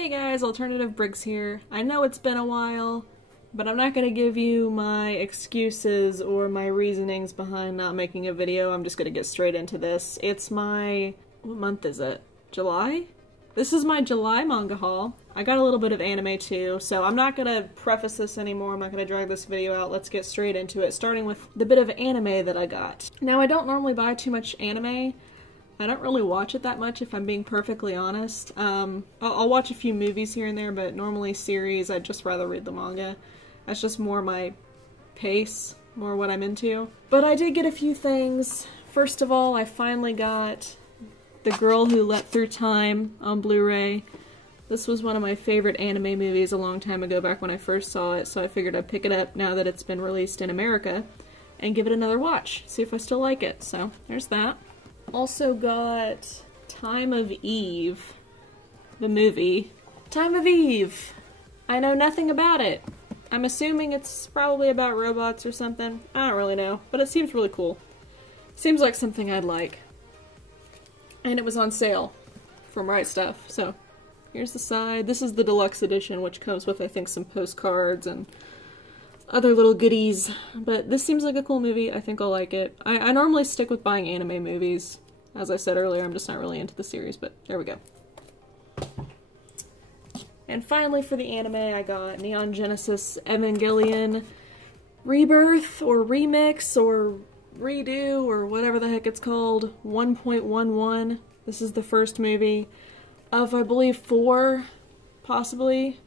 Hey guys, AlternativeBriggs here. I know it's been a while, but I'm not going to give you my excuses or my reasonings behind not making a video. I'm just going to get straight into this. It's my... what month is it? July? This is my July manga haul. I got a little bit of anime too, so I'm not going to preface this anymore. I'm not going to drag this video out. Let's get straight into it, starting with the bit of anime that I got. Now, I don't normally buy too much anime. I don't really watch it that much, if I'm being perfectly honest. I'll watch a few movies here and there, but normally series, I'd just rather read the manga. That's just more my pace, more what I'm into. But I did get a few things. First of all, I finally got The Girl Who Leapt Through Time on Blu-ray. This was one of my favorite anime movies a long time ago, back when I first saw it, so I figured I'd pick it up now that it's been released in America and give it another watch, see if I still like it. So, there's that. Also got Time of Eve, the movie. Time of Eve! I know nothing about it. I'm assuming it's probably about robots or something. I don't really know, but it seems really cool. Seems like something I'd like. And it was on sale from Right Stuff, so here's the side. This is the deluxe edition, which comes with, I think, some postcards and other little goodies, but this seems like a cool movie. I think I'll like it. I normally stick with buying anime movies. As I said earlier, I'm just not really into the series, but there we go. And finally for the anime, I got Neon Genesis Evangelion Rebirth, or Remix, or Redo, or whatever the heck it's called, 1.11. This is the first movie of, I believe, 4, possibly.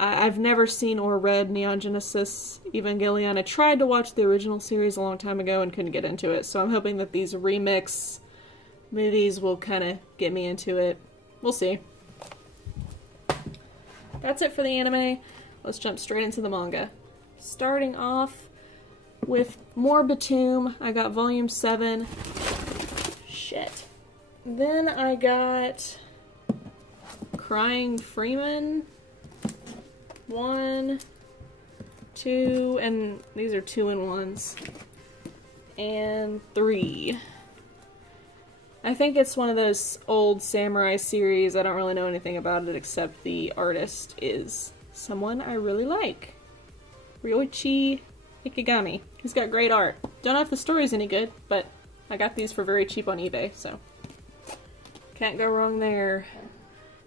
I've never seen or read Neon Genesis Evangelion. I tried to watch the original series a long time ago and couldn't get into it, so I'm hoping that these remix movies will kind of get me into it. We'll see. That's it for the anime. Let's jump straight into the manga. Starting off with more Batum. I got volume 7. Shit. Then I got Crying Freeman. 1, 2, and these are 2-in-1s, and 3. I think it's one of those old samurai series. I don't really know anything about it except the artist is someone I really like. Ryoichi Ikegami. He's got great art. Don't know if the story's any good, but I got these for very cheap on eBay, so can't go wrong there.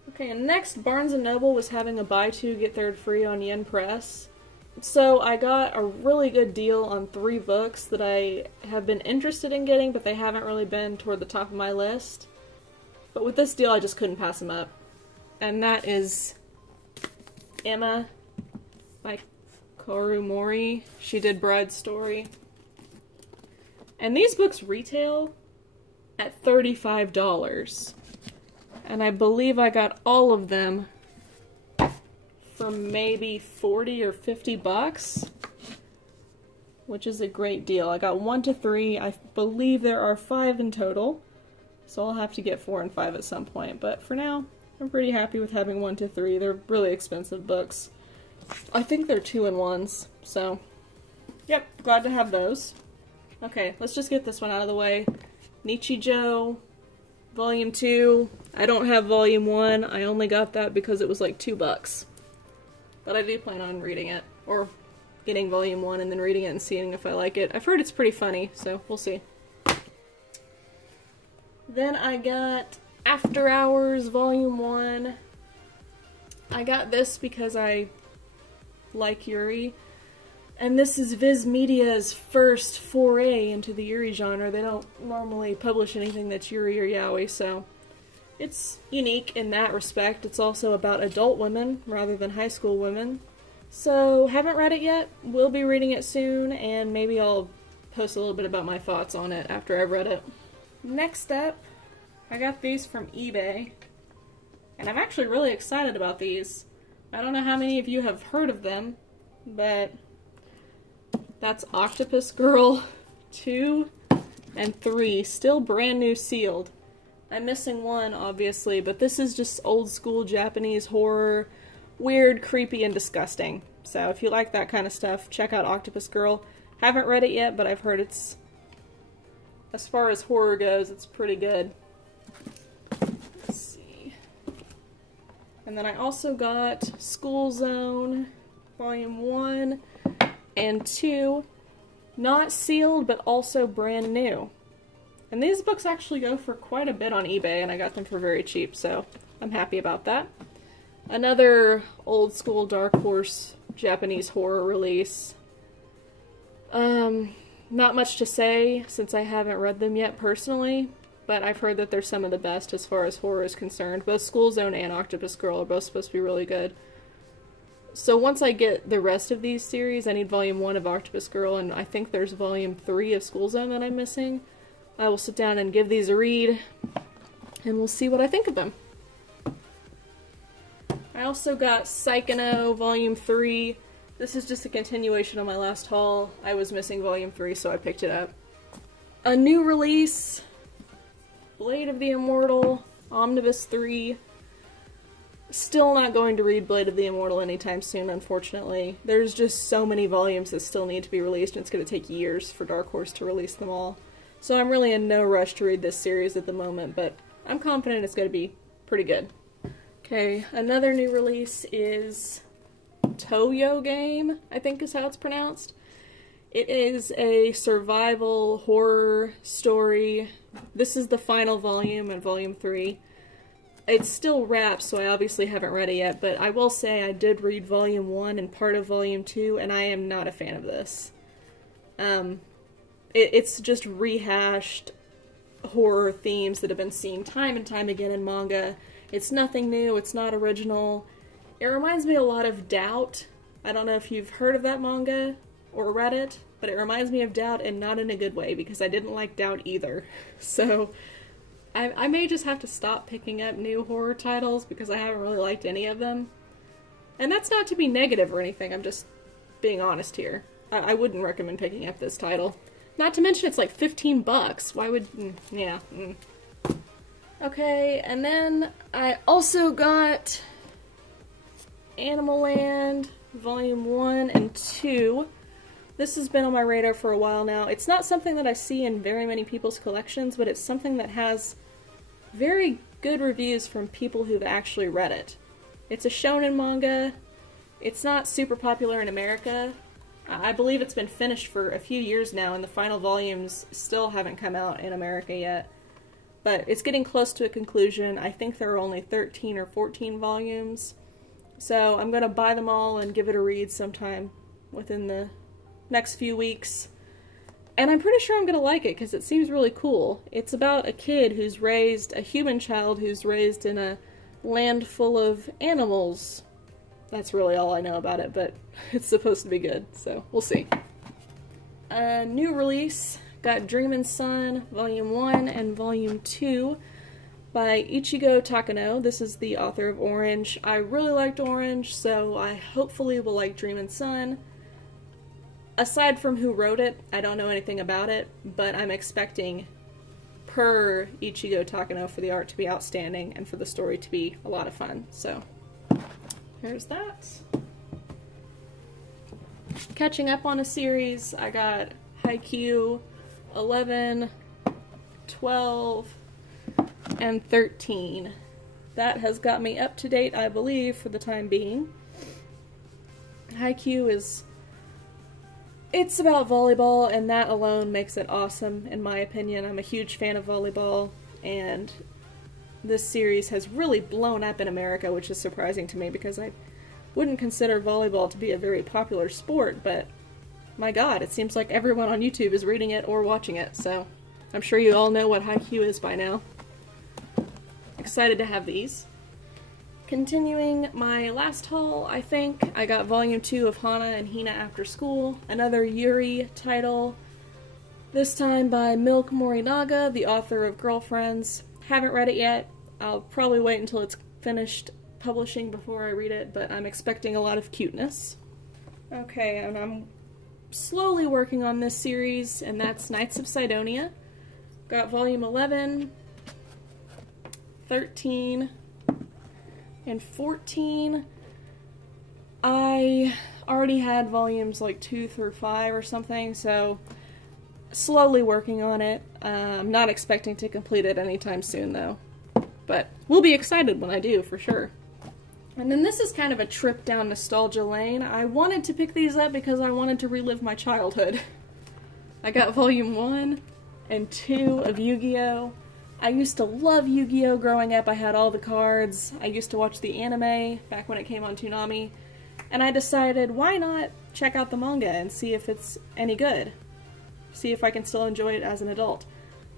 Okay, and next, Barnes & Noble was having a buy 2, get 3rd free on Yen Press. So I got a really good deal on 3 books that I have been interested in getting, but they haven't really been toward the top of my list. But with this deal, I just couldn't pass them up. And that is Emma by Kaoru Mori. She did Bride's Story. And these books retail at $35. And I believe I got all of them for maybe 40 or 50 bucks, which is a great deal. I got 1 to 3. I believe there are 5 in total, so I'll have to get 4 and 5 at some point. But for now, I'm pretty happy with having 1 to 3. They're really expensive books. I think they're 2-in-1s, so yep, glad to have those. Okay, let's just get this one out of the way. Nichijou Volume 2. I don't have Volume 1. I only got that because it was like $2. But I do plan on reading it. Or getting Volume 1 and then reading it and seeing if I like it. I've heard it's pretty funny, so we'll see. Then I got After Hours Volume 1. I got this because I like Yuri. And this is Viz Media's first foray into the Yuri genre. They don't normally publish anything that's Yuri or yaoi, so it's unique in that respect. It's also about adult women rather than high school women. So, haven't read it yet. Will be reading it soon, and maybe I'll post a little bit about my thoughts on it after I've read it. Next up, I got these from eBay, and I'm actually really excited about these. I don't know how many of you have heard of them, but that's Octopus Girl 2 and 3, still brand new sealed. I'm missing 1, obviously, but this is just old school Japanese horror, weird, creepy, and disgusting. So if you like that kind of stuff, check out Octopus Girl. Haven't read it yet, but I've heard it's, as far as horror goes, it's pretty good. Let's see. And then I also got School Zone Volume 1 and 2, not sealed, but also brand new. And these books actually go for quite a bit on eBay, and I got them for very cheap, so I'm happy about that. Another old school Dark Horse Japanese horror release. Not much to say since I haven't read them yet personally, but I've heard that they're some of the best as far as horror is concerned. Both School Zone and Octopus Girl are both supposed to be really good. So once I get the rest of these series, I need Volume 1 of Octopus Girl, and I think there's Volume 3 of School Zone that I'm missing. I will sit down and give these a read, and we'll see what I think of them. I also got Psychono Volume 3. This is just a continuation of my last haul. I was missing Volume 3, so I picked it up. A new release, Blade of the Immortal, Omnibus 3. Still not going to read Blade of the Immortal anytime soon, unfortunately. There's just so many volumes that still need to be released, and it's going to take years for Dark Horse to release them all. So I'm really in no rush to read this series at the moment, but I'm confident it's going to be pretty good. Okay, another new release is Toyo Game, I think is how it's pronounced. It is a survival horror story. This is the final volume in Volume 3. It's still wrapped, so I obviously haven't read it yet, but I will say I did read Volume 1 and part of Volume 2, and I am not a fan of this. It's just rehashed horror themes that have been seen time and time again in manga. It's nothing new, it's not original. It reminds me a lot of Doubt. I don't know if you've heard of that manga or read it, but it reminds me of Doubt, and not in a good way, because I didn't like Doubt either. So I may just have to stop picking up new horror titles because I haven't really liked any of them. And that's not to be negative or anything, I'm just being honest here. I wouldn't recommend picking up this title. Not to mention it's like 15 bucks. Why would... yeah. Okay, and then I also got Animal Land Volume 1 and 2. This has been on my radar for a while now. It's not something that I see in very many people's collections, but it's something that has very good reviews from people who've actually read it. It's a shonen manga. It's not super popular in America. I believe it's been finished for a few years now, and the final volumes still haven't come out in America yet. But it's getting close to a conclusion. I think there are only 13 or 14 volumes. So I'm going to buy them all and give it a read sometime within the next few weeks. And I'm pretty sure I'm going to like it because it seems really cool. It's about a kid who's raised, a human child who's raised in a land full of animals. That's really all I know about it, but it's supposed to be good, so we'll see. A new release, got Dreamin' Sun Volume 1 and Volume 2 by Ichigo Takano. This is the author of Orange. I really liked Orange, so I hopefully will like Dreamin' Sun. Aside from who wrote it, I don't know anything about it, but I'm expecting, per Ichigo Takano, for the art to be outstanding and for the story to be a lot of fun, so here's that. Catching up on a series, I got Haikyuu 11, 12, and 13. That has got me up to date, I believe, for the time being. Haikyuu is... it's about volleyball, and that alone makes it awesome, in my opinion. I'm a huge fan of volleyball, and this series has really blown up in America, which is surprising to me because I wouldn't consider volleyball to be a very popular sport, but my god, it seems like everyone on YouTube is reading it or watching it, so I'm sure you all know what Haikyuu is by now. Excited to have these. Continuing my last haul, I think, I got Volume 2 of Hana and Hina After School, another Yuri title, this time by Milk Morinaga, the author of Girlfriends. Haven't read it yet. I'll probably wait until it's finished publishing before I read it, but I'm expecting a lot of cuteness. Okay, and I'm slowly working on this series, and that's Knights of Sidonia. Got Volume 11, 13, and 14. I already had volumes like 2 through 5 or something, so slowly working on it. I'm not expecting to complete it anytime soon, though. But we'll be excited when I do, for sure. And then this is kind of a trip down nostalgia lane. I wanted to pick these up because I wanted to relive my childhood. I got volume 1 and 2 of Yu-Gi-Oh! I used to love Yu-Gi-Oh! Growing up. I had all the cards. I used to watch the anime back when it came on Toonami. And I decided, why not check out the manga and see if it's any good? See if I can still enjoy it as an adult.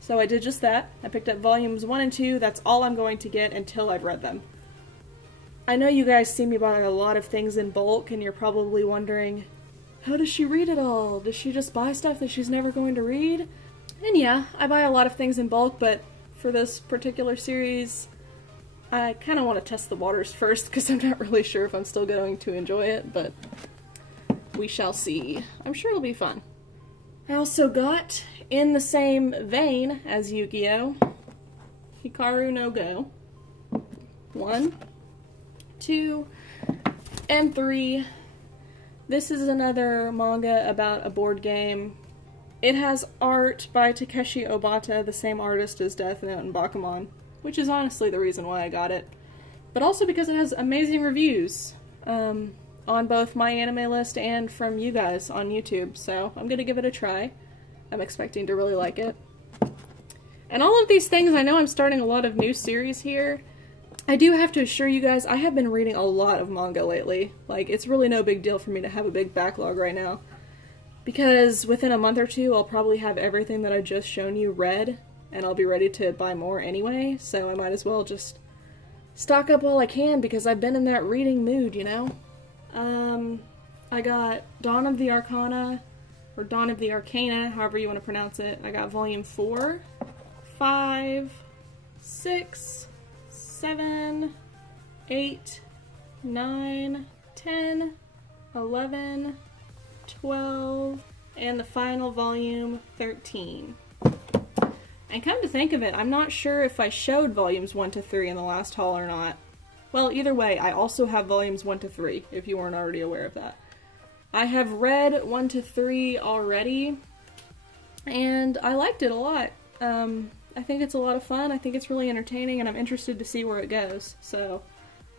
So I did just that. I picked up volumes 1 and 2. That's all I'm going to get until I've read them. I know you guys see me buy a lot of things in bulk, and you're probably wondering, how does she read it all? Does she just buy stuff that she's never going to read? And yeah, I buy a lot of things in bulk, but for this particular series, I kind of want to test the waters first, because I'm not really sure if I'm still going to enjoy it, but we shall see. I'm sure it'll be fun. I also got, in the same vein as Yu-Gi-Oh!, Hikaru no Go. 1, 2, and 3. This is another manga about a board game. It has art by Takeshi Obata, the same artist as Death Note and Bakuman, which is honestly the reason why I got it. But also because it has amazing reviews on both my anime list and from you guys on YouTube, so I'm gonna give it a try. I'm expecting to really like it. And all of these things, I know I'm starting a lot of new series here. I do have to assure you guys, I have been reading a lot of manga lately. Like, it's really no big deal for me to have a big backlog right now. Because within a month or two, I'll probably have everything that I've just shown you read, and I'll be ready to buy more anyway, so I might as well just stock up while I can, because I've been in that reading mood, you know? I got Dawn of the Arcana, or Dawn of the Arcana, however you want to pronounce it. I got volume 4, 5, 6, 7, 8, 9, 10, 11, 12, and the final volume, 13. And come to think of it, I'm not sure if I showed volumes 1 to 3 in the last haul or not. Well, either way, I also have volumes 1 to 3, if you weren't already aware of that. I have read 1 to 3 already, and I liked it a lot. I think it's a lot of fun, I think it's really entertaining, and I'm interested to see where it goes. So,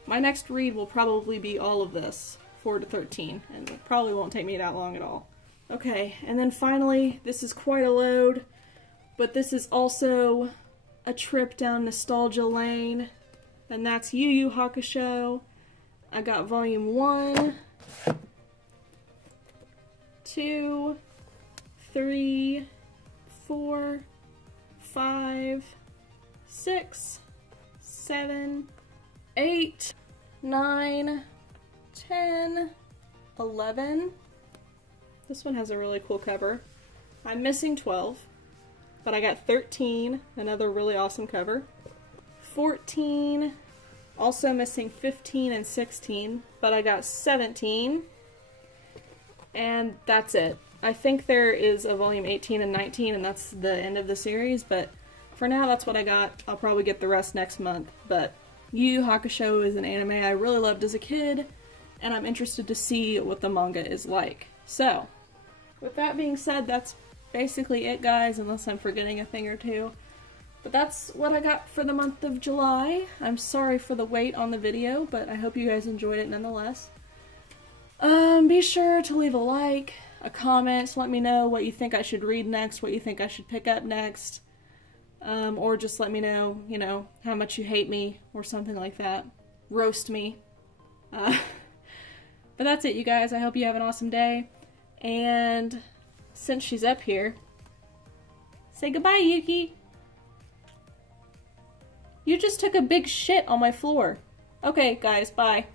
my next read will probably be all of this, 4 to 13, and it probably won't take me that long at all. Okay, and then finally, this is quite a load, but this is also a trip down nostalgia lane, and that's Yu Yu Hakusho. I got volume 1, 2, 3, 4, 5, 6, 7, 8, 9, 10, 11. This one has a really cool cover. I'm missing 12, but I got 13, another really awesome cover. 14, also missing 15 and 16, but I got 17, and that's it. I think there is a volume 18 and 19, and that's the end of the series, but for now that's what I got. I'll probably get the rest next month, but Yu Yu Hakusho is an anime I really loved as a kid, and I'm interested to see what the manga is like. So, with that being said, that's basically it, guys, unless I'm forgetting a thing or two. But that's what I got for the month of July. I'm sorry for the wait on the video, but I hope you guys enjoyed it nonetheless. Be sure to leave a like, a comment, let me know what you think I should read next, what you think I should pick up next, or just let me know, you know, how much you hate me, or something like that. Roast me. But that's it, you guys. I hope you have an awesome day, and since she's up here, say goodbye, Yuki! You just took a big shit on my floor. Okay, guys, bye.